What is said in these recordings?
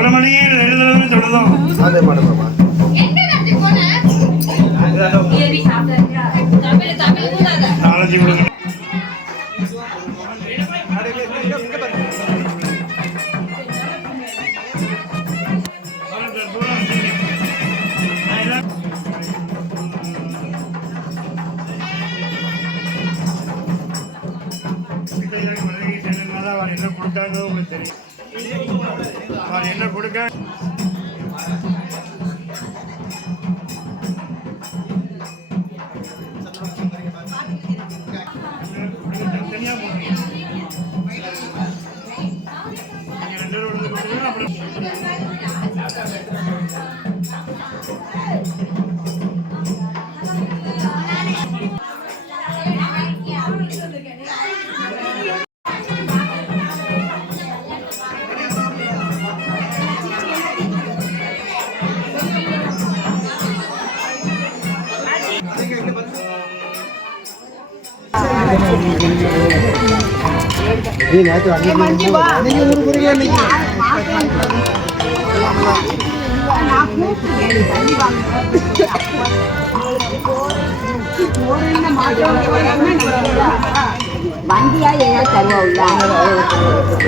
ஒரு மணி 2 தடவை சொல்லுதோம். அதே மாட்டோமா நாலஞ்சு கொடுங்க. என்ன கொடுக்காங்க உங்களுக்கு தெரியும். என்ன கொடுக்க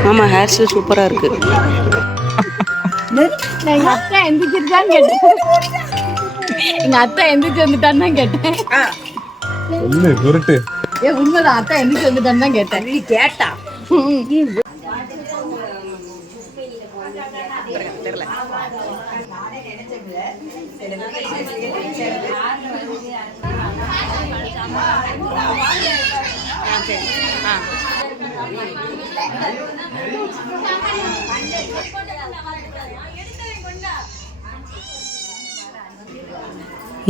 ஆமா, ஹேர் ஸ்டைல் சூப்பரா இருக்கு. எங்க அத்தா எந்திரிச்சிருக்கான்னு கேட்டேன். எங்க அத்தா எந்திரிச்சு வந்துட்டான்னு தான் கேட்டேன். உண்மைதான், அத்தா எந்திரிச்சு வந்துட்டான்னு தான் கேட்டேன். நீ கேட்டா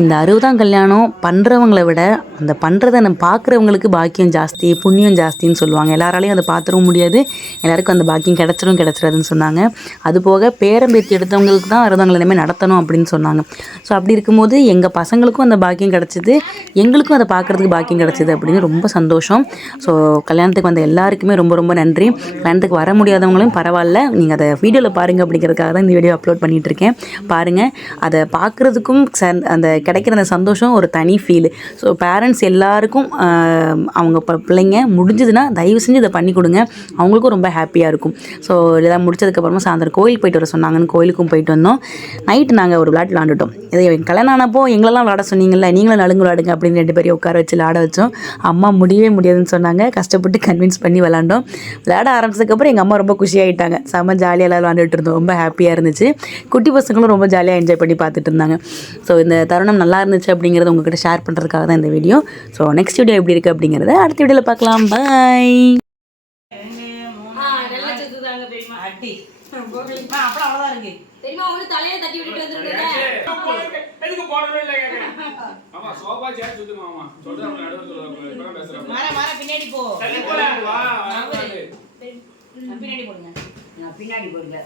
இந்த 60ஆம் கல்யாணம் பண்ணுறவங்களை விட அந்த பண்ணுறதை நம்ம பார்க்குறவங்களுக்கு பாக்கியம் ஜாஸ்தி, புண்ணியம் ஜாஸ்தின்னு சொல்லுவாங்க. எல்லாராலையும் அதை பார்த்துடவும் முடியாது, எல்லாருக்கும் அந்த பாக்கியம் கிடச்சிடாதுன்னு சொன்னாங்க. அதுபோக பேரம்பேத்தி எடுத்தவங்களுக்கு தான் 60ஆம் கல்யாணமே நடத்தணும் அப்படின்னு சொன்னாங்க. ஸோ அப்படி இருக்கும்போது எங்கள் பசங்களுக்கும் அந்த பாக்கியம் கிடச்சிது, எங்களுக்கும் அதை பார்க்குறதுக்கு பாக்கியம் கிடச்சிது அப்படின்னு ரொம்ப சந்தோஷம். ஸோ கல்யாணத்துக்கு வந்த எல்லாருக்குமே ரொம்ப ரொம்ப நன்றி. கல்யாணத்துக்கு வர முடியாதவங்களையும் பரவாயில்ல, நீங்கள் அதை வீடியோவில் பாருங்கள் அப்படிங்கிறதுக்காக தான் இந்த வீடியோ அப்லோட் பண்ணிகிட்ருக்கேன். பாருங்கள், அதை பார்க்குறதுக்கும் அந்த கிடைக்கிற அந்த சந்தோஷம் ஒரு தனி ஃபீல். ஸோ பேரண்ட்ஸ் எல்லாருக்கும் அவங்க பிள்ளைங்க முடிஞ்சதுன்னா தயவு செஞ்சு இதை பண்ணி கொடுங்க, அவங்களுக்கும் ரொம்ப ஹாப்பியாக இருக்கும். ஸோ இதெல்லாம் முடிச்சதுக்கப்புறமா சாயந்தரம் கோயிலுக்கு போயிட்டு வர சொன்னாங்கன்னு கோயிலுக்கும் போயிட்டு வந்தோம். நைட்டு நாங்கள் ஒரு விளையாட்டு விளாண்டுட்டோம். இதை கல்யாணம் ஆனப்போ எங்களெல்லாம் விளாட சொன்னீங்கல்ல, நீங்களும் நலுங்கு விளாடுங்க அப்படின்னு 2 பேரையும் உட்கார வச்சு விளாட வச்சோம். அம்மா முடியவே முடியாதுன்னு சொன்னாங்க, கஷ்டப்பட்டு கன்வின்ஸ் பண்ணி விளாண்டோம். விளையாட ஆரம்பிச்சதுக்கப்புறம் எங்கள் அம்மா ரொம்ப குஷியாகிட்டாங்க. செம்ம ஜாலியாக எல்லாம் விளாண்டுட்டு இருந்தோம், ரொம்ப ஹாப்பியாக இருந்துச்சு. குட்டி பசங்களும் ரொம்ப ஜாலியாக என்ஜாய் பண்ணி பார்த்துட்டு இருந்தாங்க. ஸோ இந்த தருணம் நல்லா இருந்துச்சு அப்படிங்கிறத உங்ககிட்ட ஷேர் பண்ணுறதுக்காக தான் இந்த வீடியோ. ஸோ நெக்ஸ்ட் வீடியோ எப்படி இருக்குது அப்படிங்கிறத அடுத்த வீடியோவில் பார்க்கலாம். பாய். பின்னாடி போடுங்க.